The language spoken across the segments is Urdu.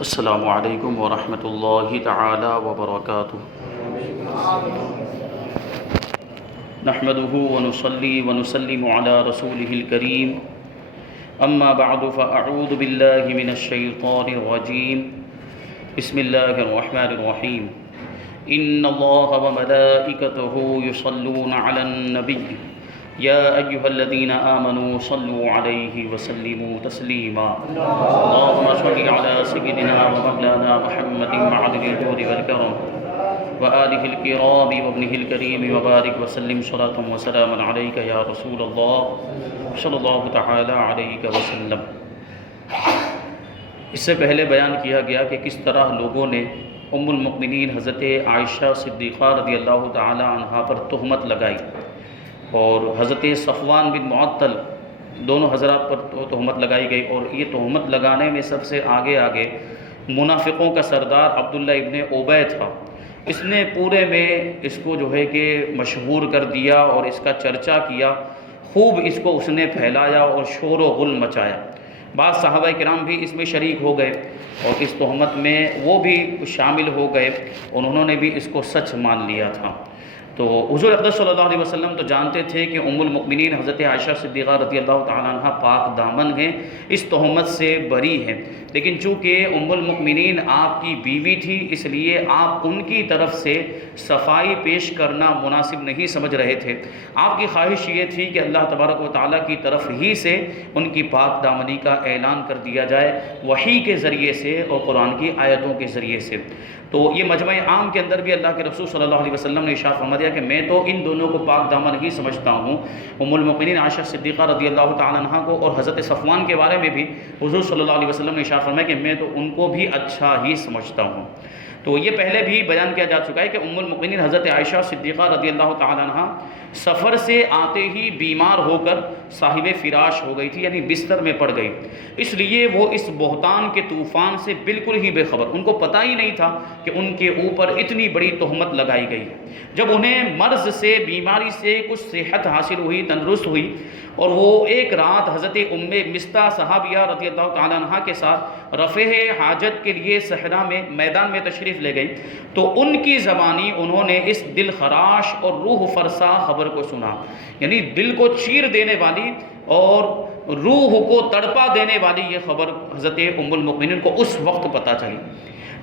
السلام علیکم ورحمۃ اللہ تعالی وبرکاتہ۔ نحمده ونصلي ونسلم على رسوله الكريم، اما بعد فاعوذ بالله من الشیطان الرجیم، بسم اللہ الرحمن الرحیم۔ ان اللہ وملائکته یصلون علی النبی یا ایہا الذین آمنوا صلوا علیہ وسلموا تسلیما۔ اللہم صل علی سیدنا ومولانا محمد معدن الجود والکرم وآلہ الکرام وابنہ الکریم وبارک وسلم صلاۃ وسلام علیک یا رسول اللہ صلی اللہ تعالی علیہ وسلم۔ اس سے پہلے بیان کیا گیا کہ کس طرح لوگوں نے ام المؤمنین حضرت عائشہ صدیقہ رضی اللہ تعالی عنہا پر تہمت لگائی، اور حضرت صفوان بن معطل دونوں حضرات پر تہمت لگائی گئی، اور یہ تہمت لگانے میں سب سے آگے منافقوں کا سردار عبداللہ ابن ابی تھا۔ اس نے پورے میں اس کو جو ہے کہ مشہور کر دیا اور اس کا چرچا کیا، خوب اس کو اس نے پھیلایا اور شور و غل مچایا۔ بعض صحابہ کرام بھی اس میں شریک ہو گئے اور اس تہمت میں وہ بھی شامل ہو گئے، انہوں نے بھی اس کو سچ مان لیا تھا۔ تو حضور اقدس صلی اللہ علیہ وسلم تو جانتے تھے کہ ام المؤمنین حضرت عائشہ صدیقہ رضی اللہ تعالیٰ عنہ پاک دامن ہیں، اس تہمت سے بری ہیں، لیکن چونکہ ام المؤمنین آپ کی بیوی تھی اس لیے آپ ان کی طرف سے صفائی پیش کرنا مناسب نہیں سمجھ رہے تھے۔ آپ کی خواہش یہ تھی کہ اللہ تبارک و تعالیٰ کی طرف ہی سے ان کی پاک دامنی کا اعلان کر دیا جائے، وحی کے ذریعے سے اور قرآن کی آیتوں کے ذریعے سے۔ تو یہ مجمع عام کے اندر بھی اللہ کے رسول صلی اللہ علیہ وسلم نے ارشاد فرما دیا کہ میں تو ان دونوں کو پاک دامن ہی سمجھتا ہوں، ام المؤمنین عائشہ صدیقہ رضی اللہ تعالیٰ عنہ کو، اور حضرت صفوان کے بارے میں بھی حضور صلی اللہ علیہ وسلم نے ارشاد فرمایا کہ میں تو ان کو بھی اچھا ہی سمجھتا ہوں۔ تو یہ پہلے بھی بیان کیا جا چکا ہے کہ ام المؤمنین حضرت عائشہ صدیقہ رضی اللہ تعالیٰ عنہ سفر سے آتے ہی بیمار ہو کر صاحب فراش ہو گئی تھی، یعنی بستر میں پڑ گئی، اس لیے وہ اس بہتان کے طوفان سے بالکل ہی بے خبر، ان کو پتہ ہی نہیں تھا کہ ان کے اوپر اتنی بڑی تہمت لگائی گئی ہے۔ جب انہیں مرض سے، بیماری سے کچھ صحت حاصل ہوئی، تندرست ہوئی، اور وہ ایک رات حضرت ام مستح صحابیہ رضی اللہ تعالیٰ عنہ کے ساتھ رفع حاجت کے لیے صحرا میں میدان میں تشریف لے گئی، تو ان کی زبانی انہوں نے اس دل خراش اور روح فرسا خبر کو سنا، یعنی دل کو چیر دینے والی اور روح کو تڑپا دینے والی یہ خبر حضرت ام المؤمنین کو اس وقت پتہ چلی،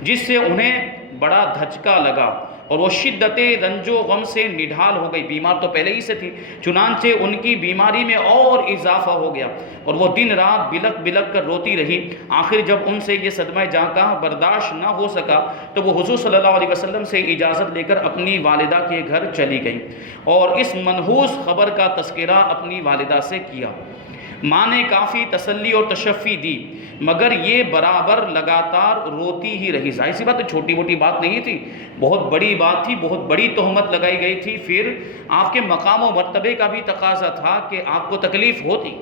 جس سے انہیں بڑا دھچکا لگا اور وہ شدت رنج و غم سے نڈھال ہو گئی۔ بیمار تو پہلے ہی سے تھی، چنانچہ ان کی بیماری میں اور اضافہ ہو گیا، اور وہ دن رات بلک بلک کر روتی رہی۔ آخر جب ان سے یہ صدمہ جاں کا برداشت نہ ہو سکا تو وہ حضور صلی اللہ علیہ وسلم سے اجازت لے کر اپنی والدہ کے گھر چلی گئی اور اس منحوس خبر کا تذکرہ اپنی والدہ سے کیا۔ ماں نے کافی تسلی اور تشفی دی، مگر یہ برابر لگاتار روتی ہی رہی۔ ظاہر سی بات ہے، چھوٹی موٹی بات نہیں تھی، بہت بڑی بات تھی، بہت بڑی تہمت لگائی گئی تھی۔ پھر آپ کے مقام و مرتبے کا بھی تقاضا تھا کہ آپ کو تکلیف ہوتی۔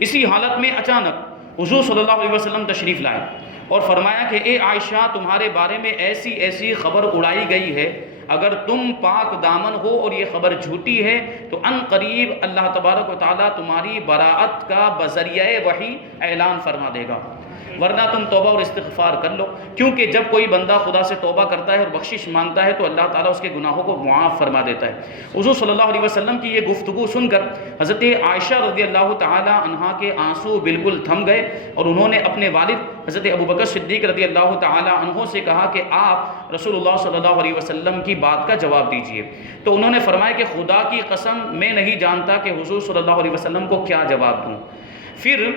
اسی حالت میں اچانک حضور صلی اللہ علیہ وسلم تشریف لائے اور فرمایا کہ اے عائشہ، تمہارے بارے میں ایسی ایسی خبر اڑائی گئی ہے، اگر تم پاک دامن ہو اور یہ خبر جھوٹی ہے تو ان قریب اللہ تبارک و تعالیٰ تمہاری براءت کا بذریعہ وحی اعلان فرما دے گا، ورنہ تم توبہ اور استغفار کر لو، کیونکہ جب کوئی بندہ خدا سے توبہ کرتا ہے اور بخشش مانگتا ہے تو اللہ تعالیٰ اس کے گناہوں کو معاف فرما دیتا ہے۔ حضور صلی اللہ علیہ وسلم کی یہ گفتگو سن کر حضرت عائشہ رضی اللہ تعالیٰ عنہا کے آنسو بالکل تھم گئے، اور انہوں نے اپنے والد حضرت ابوبکر صدیق رضی اللہ تعالیٰ عنہ سے کہا کہ آپ رسول اللہ صلی اللہ علیہ وسلم کی بات کا جواب دیجئے۔ تو انہوں نے فرمایا کہ خدا کی قسم میں نہیں جانتا کہ حضور صلی اللہ علیہ وسلم کو کیا جواب دوں۔ پھر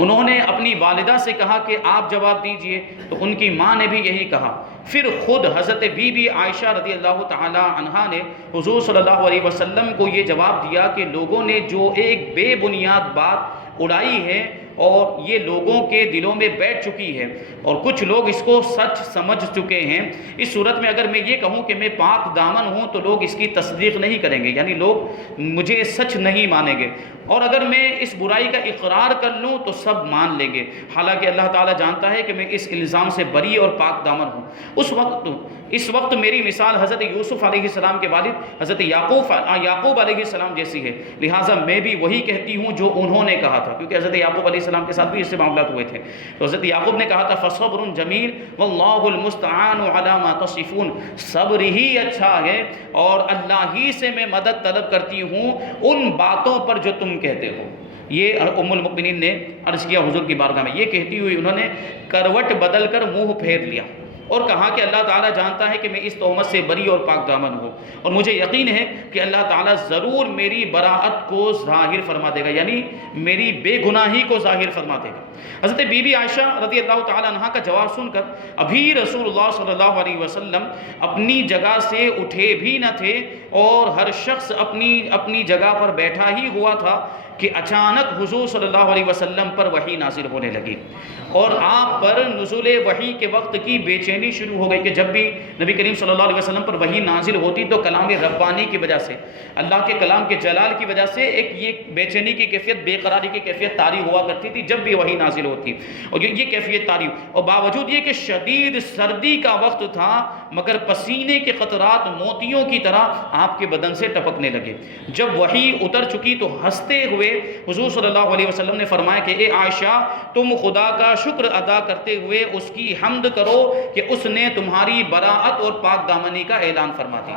انہوں نے اپنی والدہ سے کہا کہ آپ جواب دیجئے، تو ان کی ماں نے بھی یہی کہا۔ پھر خود حضرت بی بی عائشہ رضی اللہ تعالی عنہا نے حضور صلی اللہ علیہ وسلم کو یہ جواب دیا کہ لوگوں نے جو ایک بے بنیاد بات اڑائی ہے اور یہ لوگوں کے دلوں میں بیٹھ چکی ہے اور کچھ لوگ اس کو سچ سمجھ چکے ہیں، اس صورت میں اگر میں یہ کہوں کہ میں پاک دامن ہوں تو لوگ اس کی تصدیق نہیں کریں گے، یعنی لوگ مجھے سچ نہیں مانیں گے، اور اگر میں اس برائی کا اقرار کر لوں تو سب مان لیں گے، حالانکہ اللہ تعالیٰ جانتا ہے کہ میں اس الزام سے بری اور پاک دامن ہوں۔ اس وقت میری مثال حضرت یوسف علیہ السلام کے والد حضرت یعقوب علیہ السلام جیسی ہے، لہٰذا میں بھی وہی کہتی ہوں جو انہوں نے کہا تھا، کیونکہ حضرت یعقوب علیہ السلام کے ساتھ بھی اس سے معاملات ہوئے تھے. تو حضرت یعقوب نے کہا تھا فصبر جمیل واللہ المستعان علی ما تصفون، صبر ہی اچھا ہے اور اللہ ہی سے میں مدد طلب کرتی ہوں ان باتوں پر جو تم کہتے ہو. یہ ام المؤمنین نے عرض کیا حضور کی بارگاہ میں. یہ کہتی ہوئی انہوں نے کروٹ بدل کر منہ پھیر لیا اور کہا کہ اللہ تعالیٰ جانتا ہے کہ میں اس تہمت سے بری اور پاک دامن ہوں، اور مجھے یقین ہے کہ اللہ تعالیٰ ضرور میری براءت کو ظاہر فرما دے گا، یعنی میری بے گناہی کو ظاہر فرما دے گا. حضرت بی بی عائشہ رضی اللہ تعالیٰ عنہ کا جواب سن کر ابھی رسول اللہ صلی اللہ علیہ وسلم اپنی جگہ سے اٹھے بھی نہ تھے اور ہر شخص اپنی جگہ پر بیٹھا ہی ہوا تھا کہ اچانک حضور صلی اللہ علیہ وسلم پر وحی نازل ہونے لگی، اور آپ پر نزول وحی کے وقت کی بے چینی شروع ہو گئی کہ جب بھی نبی کریم صلی اللہ علیہ وسلم پر وحی نازل ہوتی تو کلام ربانی کی وجہ سے، اللہ کے کلام کے جلال کی وجہ سے ایک یہ بے چینی کی کیفیت، بے قراری کی کیفیت طاری ہوا کرتی تھی جب بھی وحی نازل ہوتی، اور یہ کیفیت طاری. اور باوجود یہ کہ شدید سردی کا وقت تھا مگر پسینے کے قطرات موتیوں کی طرح آپ کے بدن سے ٹپکنے لگے. جب وحی اتر چکی تو ہنستے ہوئے حضور صلی اللہ علیہ وسلم نے فرمایا کہ اے عائشہ تم خدا کا شکر ادا کرتے ہوئے اس کی حمد کرو کہ اس نے تمہاری براءت اور پاک دامنی کا اعلان فرما دیا.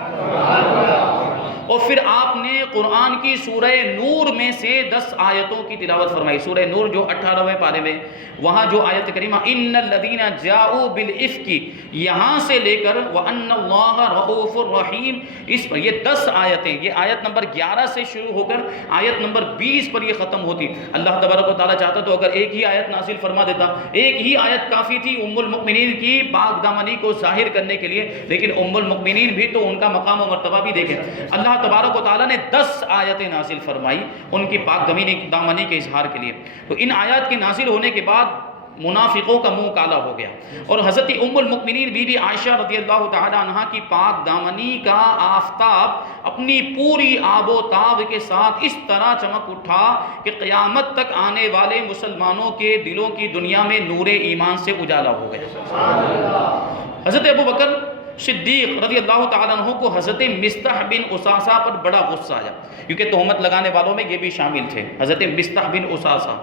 اور پھر آپ نے قرآن کی سورہ نور میں سے 10 آیتوں کی تلاوت فرمائی. سورہ نور جو 18ویں پارے میں وہاں جو آیت کریمہ ان الذین جاؤوا بالافک یہاں سے لے کر وان اللہ رؤوف الرحیم، اس پر یہ 10 آیتیں، یہ آیت نمبر 11 سے شروع ہو کر آیت نمبر 20 پر یہ ختم ہوتی. اللہ تبارک و تعالیٰ چاہتا تو اگر ایک ہی آیت نازل فرما دیتا، ایک ہی آیت کافی تھی ام المؤمنین کی پاک دامنی کو ظاہر کرنے کے لیے، لیکن ام المؤمنین بھی تو ان کا مقام و مرتبہ بھی دیکھیں. اللہ تبارک و تعالیٰ نے 10 آیتیں نازل فرمائی ان کی پاک دامنی کے اظہار کے لیے. تو ان آیات کے نازل ہونے کے بعد منافقوں کا منہ کالا ہو گیا، اور حضرت ام المؤمنین بی بی عائشہ رضی اللہ تعالی عنہا کی پاک دامنی کا آفتاب اپنی پوری آب و تاب کے ساتھ اس طرح چمک اٹھا کہ قیامت تک آنے والے مسلمانوں کے دلوں کی دنیا میں نور ایمان سے اجالا ہو گیا. حضرت ابو بکر صدیق رضی اللہ تعالیٰ عنہ کو حضرت مصطح بن اساسہ پر بڑا غصہ آیا، کیونکہ تہمت لگانے والوں میں یہ بھی شامل تھے. حضرت مصطح بن اساسہ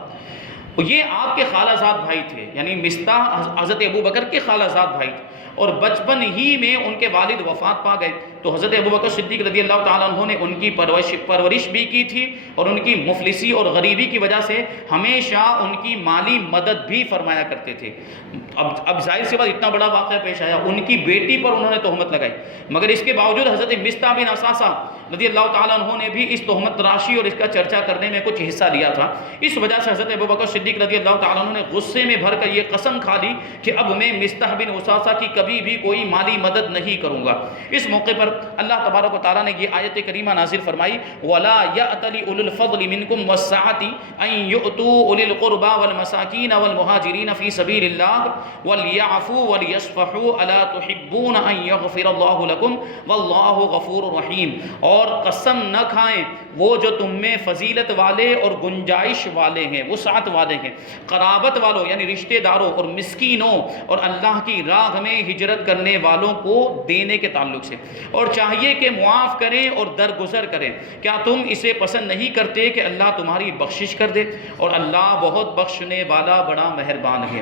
یہ آپ کے خالہ زاد بھائی تھے، یعنی مصطح حضرت ابو بکر کے خالہ زاد بھائی تھے، اور بچپن ہی میں ان کے والد وفات پا گئے. تو حضرت ابو بکر صدیق رضی اللہ تعالیٰ عنہ نے ان کی پرورش بھی کی تھی، اور ان کی مفلسی اور غریبی کی وجہ سے ہمیشہ ان کی مالی مدد بھی فرمایا کرتے تھے. اب ظاہر سی بات اتنا بڑا واقعہ پیش آیا، ان کی بیٹی پر انہوں نے تہمت لگائی، مگر اس کے باوجود حضرت مصطح بن اساسہ رضی اللہ تعالیٰ عنہ نے بھی اس تہمت راشی اور اس کا چرچا کرنے میں کچھ حصہ لیا تھا. اس وجہ سے حضرت ابو بکر صدیق رضی اللہ تعالیٰ عنہ نے غصے میں بھر کر یہ قسم کھا لی کہ اب میں مصطح بن اساسہ کی کبھی بھی کوئی مالی مدد نہیں کروں گا. اس موقع پر اللہ تبارک و تعالیٰ نے یہ آیت کریمہ نازل فرمائی وَلَا يَأْتَلِ أُولُو الْفَضْلِ مِنْكُمْ وَالسَّعَةِ أَنْ يُؤْتُوا أُولِي الْقُرْبَى وَالْمَسَاكِينَ وَالْمُهَاجِرِينَ فِي سَبِيلِ اللَّهِ وَلْيَعْفُوا وَلْيَصْفَحُوا أَلَا تُحِبُّونَ أَنْ يَغْفِرَ اللَّهُ لَكُمْ وَاللَّهُ غَفُورٌ رَحِيمٌ. اور قسم نہ کھائیں وہ جو تم میں فضیلت والے اور گنجائش والے ہیں، وسعت والے ہیں، قرابت والوں یعنی رشتہ داروں اور مسکینوں اور اللہ کی راہ میں ہجرت کرنے والوں کو دینے کے تعلق سے، اور چاہیے کہ معاف کریں اور درگزر کریں. کیا تم اسے پسند نہیں کرتے کہ اللہ تمہاری بخشش کر دے، اور اللہ بہت بخشنے والا بڑا مہربان ہے.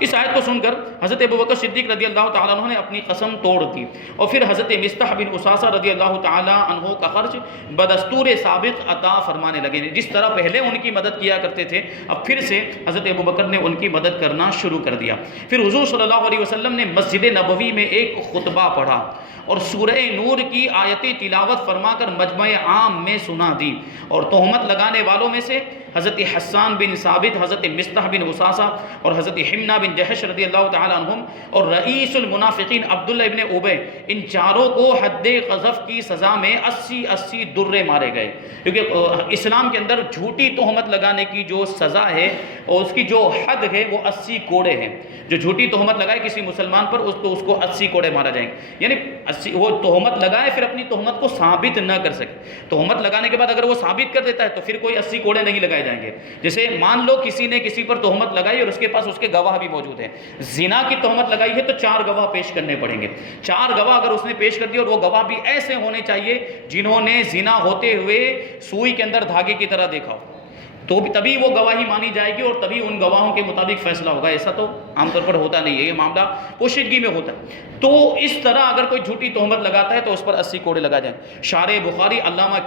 اس آیت کو سن کر حضرت ابو بکر صدیق رضی اللہ تعالیٰ عنہ نے اپنی قسم توڑ دی، اور پھر حضرت مصطح بن اساسہ رضی اللہ تعالیٰ عنہ کا خرچ بدستور سابق عطا فرمانے لگے. جس طرح پہلے ان کی مدد کیا کرتے تھے، اب پھر سے حضرت ابو بکر نے ان کی مدد کرنا شروع کر دیا. پھر حضور صلی اللہ علیہ وسلم نے مسجد نبوی میں ایک خطبہ پڑھا اور سورہ نور کی آیتیں تلاوت فرما کر مجمع عام میں سنا دی. اور تہمت لگانے والوں میں سے حضرت حسان بن ثابت، حضرت مصطح بن اساسہ اور حضرت حمنہ بن جحش رضی اللہ تعالیٰ عنہم اور رئیس المنافقین عبداللہ ابن ابی، ان چاروں کو حد قذف کی سزا میں 80 درے مارے گئے. کیونکہ اسلام کے اندر جھوٹی تہمت لگانے کی جو سزا ہے اور اس کی جو حد ہے وہ 80 کوڑے ہیں. جو جھوٹی تہمت لگائے کسی مسلمان پر اس کو 80 کوڑے مارا جائیں گے. یعنی وہ تہمت لگائے پھر اپنی تہمت کو ثابت نہ کر سکے. تہمت لگانے کے بعد اگر وہ ثابت کر دیتا ہے تو پھر کوئی 80 کوڑے نہیں لگائے جائیں گے. جیسے مان لو کسی نے کسی پر تہمت لگائی اور اس کے پاس اس کے گواہ بھی موجود ہیں. زنا کی تہمت لگائی ہے تو 4 گواہ پیش کرنے پڑیں گے. 4 گواہ اگر اس نے پیش کر دی اور وہ گواہ بھی ایسے ہونے چاہیے جنہوں نے زنا ہوتے ہوئے سوئی کے اندر دھاگے کی طرح دیکھا ہو. تو تبھی وہ گواہی مانی جائے گی اور تبھی ان گواہوں کے مطابق فیصلہ ہوگا. ایسا تو عام طور پر ہوتا نہیں ہے، یہ معاملہ پوشیدگی میں ہوتا ہے. تو اس طرح اگر کوئی جھوٹی تہمت لگاتا ہے تو اس پر 80 کوڑے لگا جائیں. شارح بخاری علامہ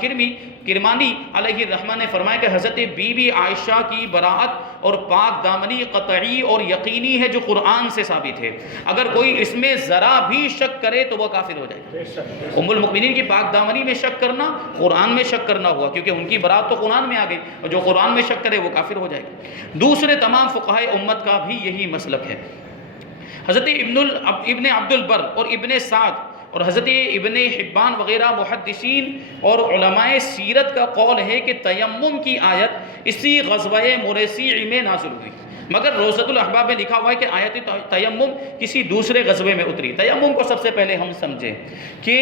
کرمانی علیہ الرحمہ نے فرمایا کہ حضرت بی بی عائشہ کی براءت اور پاک دامنی قطعی اور یقینی ہے جو قرآن سے ثابت ہے. اگر کوئی اس میں ذرا بھی شک کرے تو وہ کافر ہو جائے گا. ام المؤمنین کی پاک دامنی میں شک کرنا قرآن میں شک کرنا ہوا، کیونکہ ان کی براءت تو قرآن میں آ گئی، اور جو قرآن میں شک کرے وہ کافر ہو جائے گا. دوسرے تمام فقہائے امت کا بھی یہی مسلک ہے. حضرت ابن عبد البر اور ابن سعد اور حضرت ابن حبان وغیرہ محدثین اور علماء سیرت کا قول ہے کہ تیمم کی آیت اسی غزوہ مریسی میں نازل ہوئی، مگر روضۃ الاحباب میں لکھا ہوا ہے کہ آیت تیمم کسی دوسرے غزوے میں اتری. تیمم کو سب سے پہلے ہم سمجھیں کہ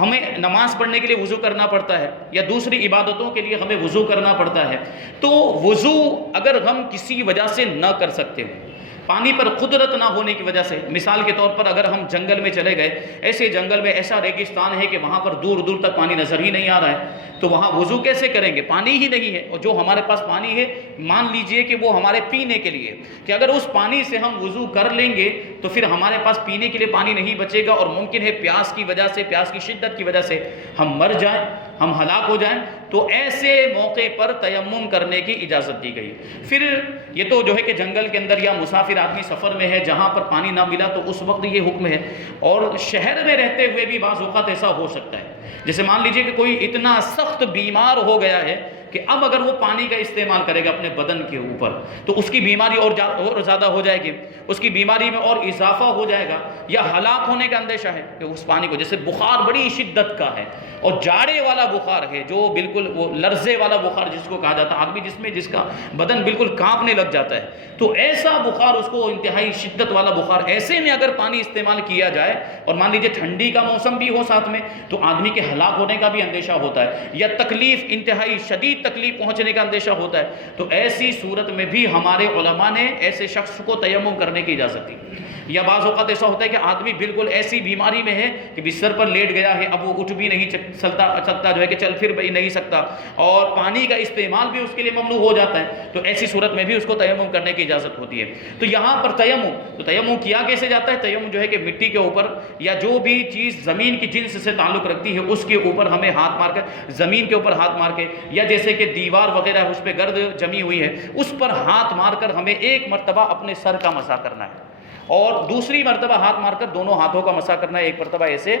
ہمیں نماز پڑھنے کے لیے وضو کرنا پڑتا ہے یا دوسری عبادتوں کے لیے ہمیں وضو کرنا پڑتا ہے. تو وضو اگر ہم کسی وجہ سے نہ کر سکتے ہوں، پانی پر قدرت نہ ہونے کی وجہ سے، مثال کے طور پر اگر ہم جنگل میں چلے گئے، ایسے جنگل میں ایسا ریگستان ہے کہ وہاں پر دور دور تک پانی نظر ہی نہیں آ رہا ہے، تو وہاں وضو کیسے کریں گے؟ پانی ہی نہیں ہے. اور جو ہمارے پاس پانی ہے مان لیجئے کہ وہ ہمارے پینے کے لیے، کہ اگر اس پانی سے ہم وضو کر لیں گے تو پھر ہمارے پاس پینے کے لیے پانی نہیں بچے گا، اور ممکن ہے پیاس کی وجہ سے، پیاس کی شدت کی وجہ سے ہم مر جائیں، ہم ہلاک ہو جائیں. تو ایسے موقع پر تیمم کرنے کی اجازت دی گئی. پھر یہ تو جو ہے کہ جنگل کے اندر یا مسافر آدمی سفر میں ہے جہاں پر پانی نہ ملا تو اس وقت یہ حکم ہے. اور شہر میں رہتے ہوئے بھی بعض اوقات ایسا ہو سکتا ہے، جیسے مان لیجئے کہ کوئی اتنا سخت بیمار ہو گیا ہے کہ اب اگر وہ پانی کا استعمال کرے گا اپنے بدن کے اوپر تو اس کی بیماری اور زیادہ ہو جائے گی، اس کی بیماری میں اور اضافہ ہو جائے گا، یا ہلاک ہونے کا اندیشہ ہے کہ اس پانی کو، جیسے بخار بڑی شدت کا ہے اور جاڑے والا بخار ہے، جو بالکل وہ لرزے والا بخار جس کو کہا جاتا ہے، آدمی جس کا بدن بالکل کانپنے لگ جاتا ہے، تو ایسا بخار، اس کو انتہائی شدت والا بخار، ایسے میں اگر پانی استعمال کیا جائے اور مان لیجیے ٹھنڈی کا موسم بھی ہو ساتھ میں، تو آدمی کے ہلاک ہونے کا بھی اندیشہ ہوتا ہے، یا تکلیف، انتہائی شدید تکلیف پہنچنے کا اندیشہ ہوتا ہے. تو ایسی صورت میں بھی ہمارے علماء نے ایسے شخص کو تیمم کرنے کی اجازت دی. یا بعض اوقات ایسا ہوتا ہے کہ آدمی بالکل ایسی بیماری میں ہے کہ بستر پر لیٹ گیا ہے، اب وہ اٹھ بھی نہیں سکتا، جو ہے کہ چل پھر بھی نہیں سکتا، اور پانی کا استعمال بھی اس کے لیے ممنوع ہو جاتا ہے، تو ایسی صورت میں بھی اس کو تیمم کرنے کی اجازت ہوتی ہے. تو یہاں پر تیمم کیا کیسے جاتا ہے؟ تیمم جو ہے کہ مٹی کے اوپر یا جو بھی چیز زمین کی جنس سے تعلق رکھتی ہے اس کے اوپر ہمیں ہاتھ مار کر، زمین کے اوپر ہاتھ مار کے، یا جیسے کہ دیوار وغیرہ اس پہ گرد جمی ہوئی ہے اس پر ہاتھ مار کر ہمیں ایک مرتبہ اپنے سر کا مسح کرنا ہے، اور دوسری مرتبہ ہاتھ مار کر دونوں ہاتھوں کا مسح کرنا ہے، ایک مرتبہ ایسے،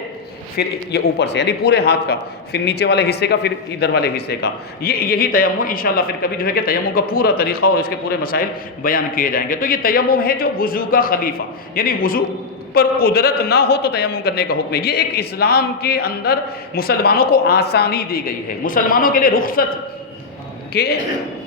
پھر یہ اوپر سے، یعنی پورے ہاتھ کا، پھر نیچے والے حصے کا، پھر ادھر والے حصے کا. یہی تیمم انشاءاللہ پھر کبھی جو ہے کہ تیمم کا پورا طریقہ اور اس کے پورے مسائل بیان کیے جائیں گے. تو یہ تیمم ہے جو وضو کا خلیفہ، یعنی وضو پر قدرت نہ ہو تو تیمم کرنے کا حکم ہے. یہ ایک اسلام کے اندر مسلمانوں کو آسانی دی گئی ہے، مسلمانوں کے لیے رخصت کہ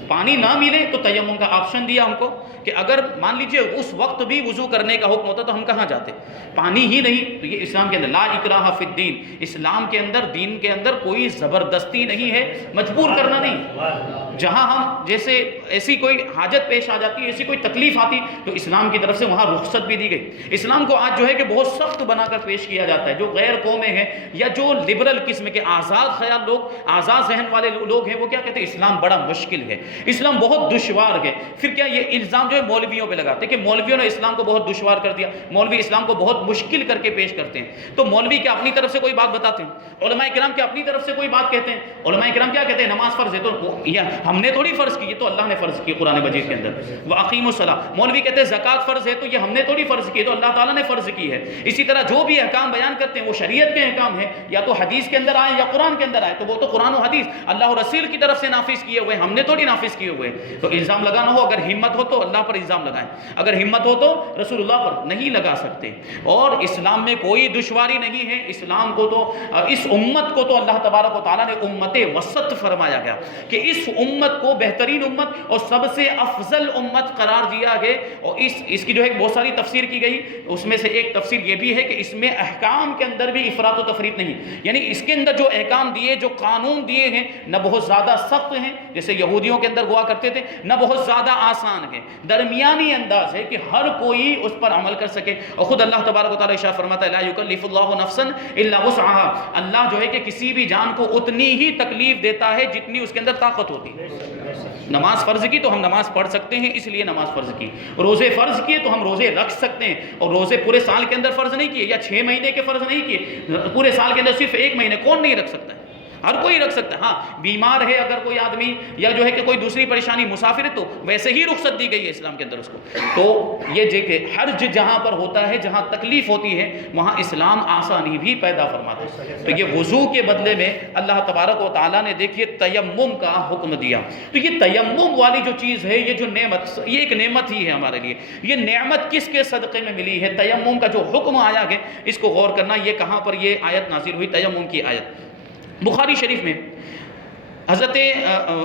پانی نہ ملے تو تیمم کا آپشن دیا ہم کو، کہ اگر مان لیجئے اس وقت بھی وضو کرنے کا حکم ہوتا تو ہم کہاں جاتے؟ پانی ہی نہیں. تو یہ اسلام کے اندر لا اکراہ فی الدین، اسلام کے اندر، دین کے اندر کوئی زبردستی نہیں ہے، مجبور کرنا نہیں. جہاں ہم جیسے ایسی کوئی حاجت پیش آ جاتی ہے، ایسی کوئی تکلیف آتی تو اسلام کی طرف سے وہاں رخصت بھی دی گئی. اسلام کو آج جو ہے کہ بہت سخت بنا کر پیش کیا جاتا ہے. جو غیر قومیں ہیں یا جو لبرل قسم کے آزاد خیال لوگ، آزاد ذہن والے لوگ ہیں، وہ کیا کہتے ہیں؟ اسلام بڑا مشکل ہے، اسلام بہت دشوار ہے. پھر کیا یہ الزام جو ہے مولویوں پہ لگاتے ہیں کہ مولویوں نے اسلام کو بہت دشوار کر دیا، مولوی اسلام کو بہت مشکل کر کے پیش کرتے ہیں. تو مولوی کیا اپنی طرف سے کوئی بات بتاتے ہیں؟ علماء کرام کیا اپنی طرف سے کوئی بات کہتے ہیں؟ علماء کرام کیا کہتے ہیں؟ نماز فرض ہے تو ہم نے تھوڑی فرض کی، یہ تو اللہ نے فرض کی قرآن مجید کے اندر، وَأَقِیمُوا الصَّلَاةَ. مولوی کہتے ہیں زکوٰۃ فرض ہے تو یہ ہم نے تھوڑی فرض کی، تو اللہ تعالیٰ نے فرض کی ہے. اسی طرح جو بھی احکام بیان کرتے ہیں وہ شریعت کے احکام ہیں، یا تو حدیث کے اندر آئے یا قرآن کے اندر آئے، تو وہ تو قرآن و حدیث اللہ و رسول کی طرف سے نافذ کیے ہوئے، ہم نے تھوڑی نافذ کیے ہوئے. تو الزام لگانا ہو، اگر ہمت ہو تو اللہ پر الزام لگائیں، اگر ہمت ہو تو رسول اللہ پر نہیں لگا سکتے. اور اسلام میں کوئی دشواری نہیں ہے. اسلام کو تو، اس امت کو تو اللہ تبارک و تعالیٰ نے امت وسط فرمایا گیا کہ اس امت کو بہترین امت اور سب سے افضل امت قرار دیا گیا. اور اس کی جو ہے بہت ساری تفسیر کی گئی، اس میں سے ایک تفسیر یہ بھی ہے کہ اس میں احکام کے اندر بھی افراط و تفریط نہیں، یعنی اس کے اندر جو احکام دیے، جو قانون دیے ہیں، نہ بہت زیادہ سخت ہیں جیسے یہودیوں کے اندر ہوا کرتے تھے، نہ بہت زیادہ آسان ہیں، درمیانی انداز ہے کہ ہر کوئی اس پر عمل کر سکے. اور خود اللہ تبارک و تعالیٰ ارشاد فرماتا ہے لا یکلف اللہ نفسا الا وسعها. اللہ جو ہے کہ کسی بھی جان کو اتنی ہی تکلیف دیتا ہے جتنی اس کے اندر طاقت ہوتی ہے. نماز فرض کی تو ہم نماز پڑھ سکتے ہیں، اس لیے نماز فرض کی. روزے فرض کیے تو ہم روزے رکھ سکتے ہیں، اور روزے پورے سال کے اندر فرض نہیں کیے، یا 6 مہینے کے فرض نہیں کیے، پورے سال کے اندر صرف 1 مہینے. کون نہیں رکھ سکتا ہے؟ ہر کوئی رکھ سکتا ہے. ہاں بیمار ہے اگر کوئی آدمی، یا جو ہے کہ کوئی دوسری پریشانی، مسافر ہے، تو ویسے ہی رخصت دی گئی ہے اسلام کے اندر اس کو. تو یہ کہ حرج جہاں پر ہوتا ہے، جہاں تکلیف ہوتی ہے، وہاں اسلام آسانی بھی پیدا فرماتا ہے. تو یہ وضو کے بدلے میں اللہ تبارک و تعالیٰ نے دیکھیے تیمم کا حکم دیا. تو یہ تیمم والی جو چیز ہے، یہ جو نعمت، یہ ایک نعمت ہی ہے ہمارے لیے. یہ نعمت کس کے صدقے میں ملی ہے؟ تیمم کا جو حکم آیا ہے، اس کو غور کرنا. یہ کہاں پر یہ آیت نازل ہوئی؟ تیمم کی آیت بخاری شریف میں حضرت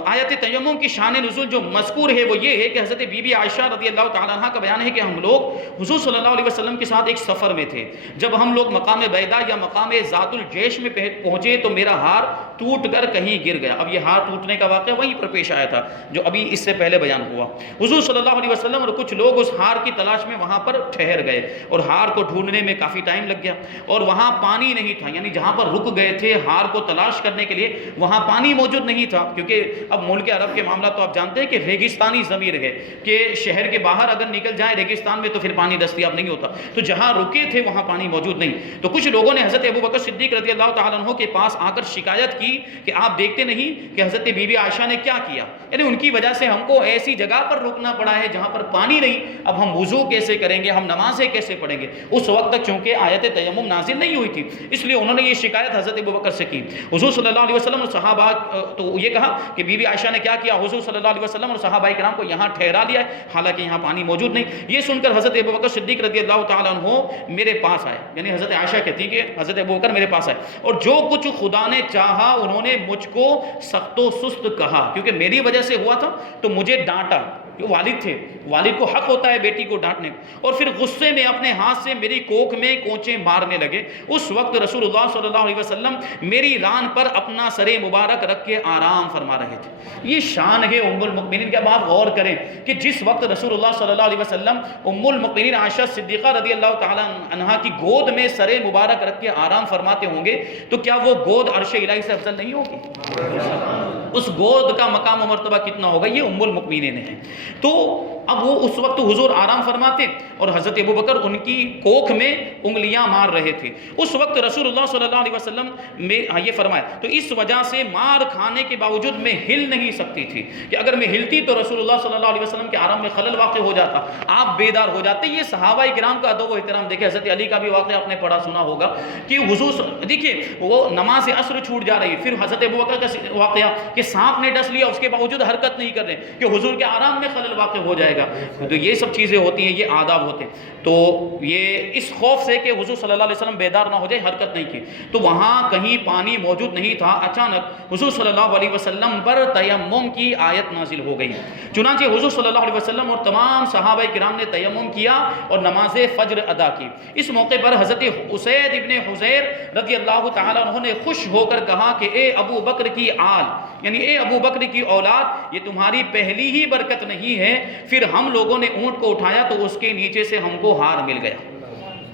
آیت تیمم کی شان نزول جو مذکور ہے وہ یہ ہے کہ حضرت بی بی عائشہ رضی اللہ تعالیٰ عنہ کا بیان ہے کہ ہم لوگ حضور صلی اللہ علیہ وسلم کے ساتھ ایک سفر میں تھے. جب ہم لوگ مقام بیدا یا مقام ذات الجیش میں پہنچے تو میرا ہار ٹوٹ کر کہیں گر گیا. اب یہ ہار ٹوٹنے کا واقعہ وہیں پر پیش آیا تھا جو ابھی اس سے پہلے بیان ہوا. حضور صلی اللہ علیہ وسلم اور کچھ لوگ اس ہار کی تلاش میں وہاں پر ٹھہر گئے، اور ہار کو ڈھونڈنے میں کافی ٹائم لگ گیا، اور وہاں پانی نہیں تھا. یعنی جہاں پر رک گئے تھے ہار کو تلاش کرنے کے لیے، وہاں پانی موجود نہیں تھا. کیونکہ اب ملک عرب کے معاملہ تو آپ جانتے ہیں کہ ریگستانی ضمیر ہے، کہ شہر کے باہر اگر نکل جائے ریگستان میں تو پھر پانی دستیاب نہیں ہوتا. تو جہاں رکے تھے وہاں پانی موجود نہیں. تو کچھ لوگوں نے حضرت ابوبکر صدیق رضی اللہ تعالیٰ عنہ کے پاس آ کر شکایت کی کہ آپ دیکھتے نہیں کہ حضرت بی بی عائشہ نے کیا کیا، یعنی ان کی وجہ سے ہم کو ایسی جگہ پر رکنا پڑا ہے جہاں پر پانی نہیں. اب ہم وضو کیسے کریں گے، ہم نمازیں کیسے پڑھیں گے؟ اس وقت تک چونکہ آیت تیمم نازل نہیں ہوئی تھی، اس لیے انہوں نے یہ شکایت حضرت ابوبکر سے کی. حضور صلی اللہ علیہ وسلم اور صحابہ تو یہ کہا کہ بی بی عائشہ نے کیا کیا، حضور صلی اللہ علیہ وسلم اور صحابہ کرام کو یہاں ٹھہرا لیا ہے، حالانکہ یہاں پانی موجود نہیں. یہ سن کر حضرت ابوبکر صدیق رضی اللہ تعالیٰ عنہ میرے پاس آئے. یعنی حضرت عائشہ کہتی کہ حضرت ابوبکر میرے پاس آئے، اور جو کچھ خدا نے چاہا انہوں نے مجھ کو سخت و سست کہا. کیونکہ میری وجہ سے ہوا تھا تو مجھے ڈانٹا. والد تھے، والد کو حق ہوتا ہے بیٹی کو ڈانٹنے، اور پھر غصے میں اپنے ہاتھ سے میری کوکھ میں کونچے مارنے لگے. اس وقت رسول اللہ صلی اللہ علیہ وسلم میری ران پر اپنا سر مبارک رکھ کے آرام فرما رہے تھے. یہ شان ہے ام المؤمنین. کیا آپ غور کریں کہ جس وقت رسول اللہ صلی اللہ علیہ وسلم ام المؤمنین عائشہ صدیقہ رضی اللہ تعالی عنہا کی گود میں سر مبارک رکھ کے آرام فرماتے ہوں گے، تو کیا وہ گود عرش الہی سے افضل نہیں ہوگی؟ اس گود کا مقام و مرتبہ کتنا ہوگا؟ یہ ام المؤمنین ہے. تو اب وہ اس وقت حضور آرام فرماتے اور حضرت ابوبکر ان کی کوکھ میں انگلیاں مار رہے تھے. اس وقت رسول اللہ صلی اللہ علیہ وسلم میں یہ فرمایا، تو اس وجہ سے مار کھانے کے باوجود میں ہل نہیں سکتی تھی، کہ اگر میں ہلتی تو رسول اللہ صلی اللہ علیہ وسلم کے آرام میں خلل واقع ہو جاتا، آپ بیدار ہو جاتے. یہ صحابہ کرام کا ادب و احترام دیکھیں. حضرت علی کا بھی واقعہ آپ نے پڑھا سنا ہوگا کہ حضور دیکھیے وہ نماز عصر چھوٹ جا رہی، پھر حضرت ابوبکر کا واقعہ کہ سانپ نے ڈس لیا، اس کے باوجود حرکت نہیں کر رہے کہ حضور کے آرام میں خلل واقع ہو جائے گا. تو یہ سب چیزیں ہوتی ہیں، یہ آداب ہوتے ہیں. تو یہ اس خوف سے کہ حضور صلی اللہ علیہ وسلم بیدار نہ ہو جائے حرکت نہیں کی. تو وہاں کہیں پانی موجود نہیں تھا. اچانک حضور صلی اللہ علیہ وسلم پر تیمم کی آیت نازل ہو گئی. چنانچہ حضور صلی اللہ علیہ وسلم اور تمام صحابہ کرام نے تیمم کیا اور نماز فجر ادا کی. اس موقع پر حضرت اسید ابن حضیر رضی اللہ تعالیٰ عنہ نے خوش ہو کر کہا کہ اے ابو بکر کی آل، یعنی اے ابو بکر کی اولاد، یہ تمہاری پہلی ہی برکت نہیں ہے. پھر ہم لوگوں نے اونٹ کو اٹھایا تو اس کے نیچے سے ہم کو ہار مل گیا.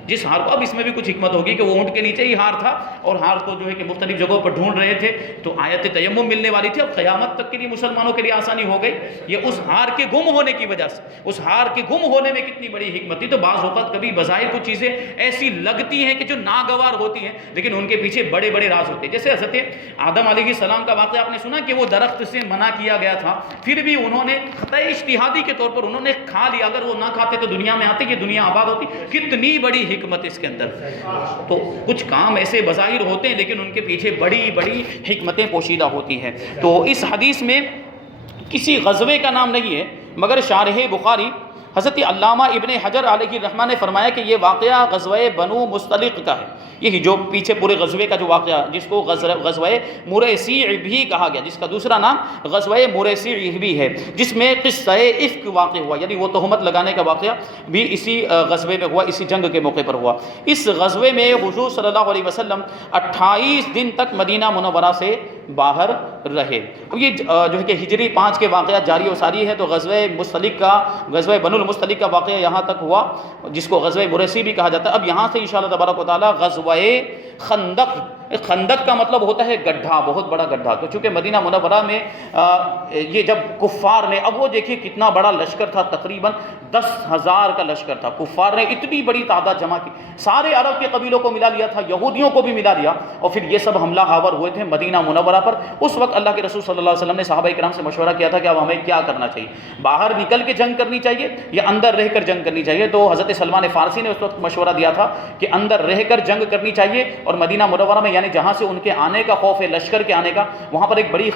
جس ہار کو، اب اس میں بھی کچھ حکمت ہوگی کہ وہ اونٹ کے نیچے ہی ہار تھا اور ہار کو جو ہے کہ مختلف جگہوں پر ڈھونڈ رہے تھے تو آیت تیمم ملنے والی تھی. اب قیامت تک کے لیے مسلمانوں کے لیے آسانی ہو گئی. یہ اس ہار کے گم ہونے کی وجہ سے، اس ہار کے گم ہونے میں کتنی بڑی حکمت تھی. تو بعض اوقات کبھی بظاہر کچھ چیزیں ایسی لگتی ہیں کہ جو ناگوار ہوتی ہیں، لیکن ان کے پیچھے بڑے بڑے راز ہوتے ہیں. جیسے حضرت آدم علیہ السلام کا واقعہ آپ نے سنا کہ وہ درخت سے منع کیا گیا تھا، پھر بھی انہوں نے خطۂ اجتہادی کے طور پر انہوں نے کھا لیا. اگر وہ نہ کھاتے تو دنیا میں آتے، یہ دنیا آباد ہوتی. کتنی بڑی حکمت اس کے اندر. تو کچھ کام ایسے بظاہر ہوتے ہیں لیکن ان کے پیچھے بڑی بڑی حکمتیں پوشیدہ ہوتی ہیں. تو اس حدیث میں کسی غزوے کا نام نہیں ہے، مگر شارح بخاری حضرت علامہ ابن حجر علیہ الرحمہ نے فرمایا کہ یہ واقعہ غزوہ بنو مستلق کا ہے. یہی جو پیچھے پورے غزوے کا جو واقعہ جس کو غزوہ مریسیع بھی کہا گیا، جس کا دوسرا نام غزوہ مریسیع بھی ہے، جس میں قصہ افک واقع ہوا، یعنی وہ تہمت لگانے کا واقعہ بھی اسی غزوے میں ہوا، اسی جنگ کے موقع پر ہوا. اس غزوے میں حضور صلی اللہ علیہ وسلم 28 دن تک مدینہ منورہ سے باہر رہے۔ اب یہ جو ہے کہ ہجری 5 کے واقعات جاری و ساری ہے، تو غزوہ بنو المصطلق کا واقعہ یہاں تک ہوا، جس کو غزوہ مریسی بھی کہا جاتا ہے۔ اب یہاں سے انشاءاللہ تبارک و تعالی غزوہ خندق کا مطلب ہوتا ہے گڈھا، بہت بڑا گڈھا۔ تو چونکہ مدینہ منورہ میں یہ جب کفار نے، اب وہ دیکھیے کتنا بڑا لشکر تھا، تقریباً 10,000 کا لشکر تھا، کفار نے اتنی بڑی تعداد جمع کی، سارے عرب کے قبیلوں کو ملا لیا تھا، یہودیوں کو بھی ملا لیا، اور پھر یہ سب حملہ آور ہوئے تھے مدینہ منورہ پر۔ اس وقت اللہ کے رسول صلی اللہ علیہ وسلم نے صحابہ کرام سے مشورہ کیا تھا کہ اب ہمیں کیا کرنا چاہیے، باہر نکل کے جنگ کرنی چاہیے یا اندر رہ کر جنگ کرنی چاہیے؟ تو حضرت سلمان فارسی نے اس وقت مشورہ دیا تھا کہ اندر رہ کر جنگ کرنی چاہیے، اور مدینہ منورہ میں یعنی جہاں سے ان کے آنے کا خوف ہے، لشکر کے آنے کا، وہاں پر ایک بڑی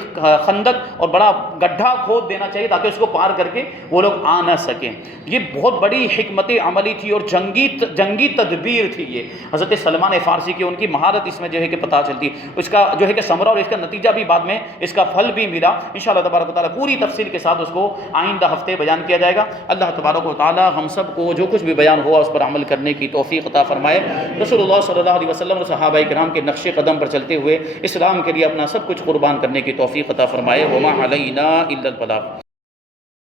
خندق اور بڑا گڈھا کھود دینا چاہیے تاکہ اس کو پار کر کے وہ لوگ آ نہ سکیں۔ یہ بہت بڑی حکمت عملی تھی اور جنگی تدبیر تھی یہ حضرت سلمان فارسی کی، ان کی مہارت اس میں جو ہے کہ پتہ چلتی۔ اس کا جو ہے کہ ثمرہ اور اس کا نتیجہ بھی بعد میں اس کا پھل بھی ملا انشاءاللہ تبارک و تعالیٰ، پوری تفصیل کے ساتھ اس کو آئندہ ہفتے بیان کیا جائے گا۔ اللہ تبارک و تعالیٰ ہم سب کو جو کچھ بھی بیان ہوا اس پر عمل کرنے کی توفیق عطا فرمائے، رسول اللہ صلی اللہ علیہ وسلم اور صحابہ کرام کے نقش قدم پر چلتے ہوئے اسلام کے لیے اپنا سب کچھ قربان کرنے کی توفیق عطا فرمائے۔ وما علینا الا البلاغ۔